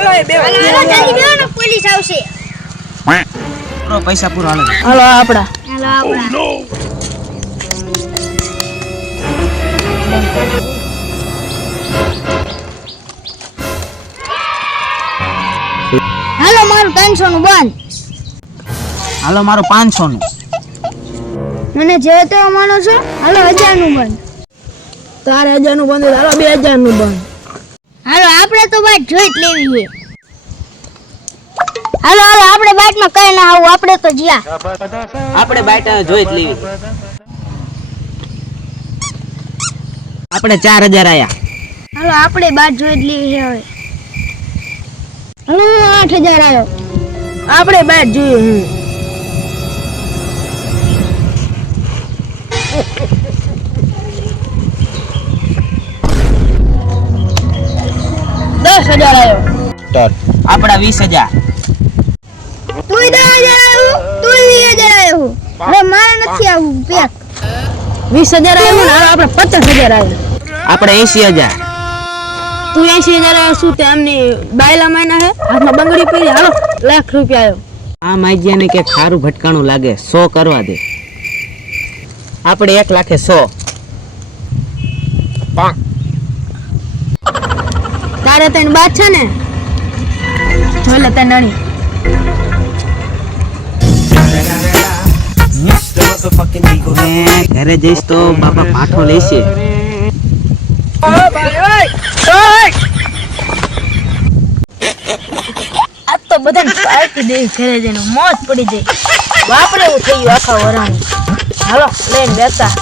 હાલો એ બે હાલો જલ્દી બેહો ને પોલીસ આવશે. પૂરો પૈસા પૂરો હાલો. હાલો આપડા હાલો મારું 300 નું બંધ. હાલો મારો 500 નું. મને જે તેવો માનો છો. હાલો 1000 નું બંધ. તારે 1000 નું બંધ. હાલો 2000 નું બંધ. હાલો આપણે તો બાટ જોઈ જ લેવી છે. હાલો હાલો આપણે બાટમાં કઈ ના આવું. આપણે તો જ્યા આપણે બાઈટા જોઈ જ લેવી. આપણે 4000 આયા. હાલો આપણે બાટ જોઈ જ લેવી છે હવે. હાલો 8000 આવ્યો. આપણે બાટ જોઈએ. 10,000 આવ્યો. આપડા 20000. તું 10,000 આવ્યો. તું 20,000 આવ્યો. હવે મારે નથી આવું પેક. 20,000 આવ્યો ને આપણે 50,000 આવ્યો. આપણે 80000. તું 80,000 આવ્યો શું તે એમની બાયલા માયના હે હાથમાં બંગડી પડી. હાલો લાખ રૂપિયા આવ્યો. આ માઈજીયાને કે ખારું ભટકાણું લાગે 100 કરવા દે. આપણે 1 લાખે 100. તારે તને બાદ છે ને જોઈ લે તને નાની. ઘરે જઈશ તો બાપા પાઠો લેશે. આ તો બધાને પાર્ટી દે ઘરે જઈને મોજ પડી જાય. વાપરે એવું થઈ ગયું આખા વરાનું. હાલો લઈને બેસતા.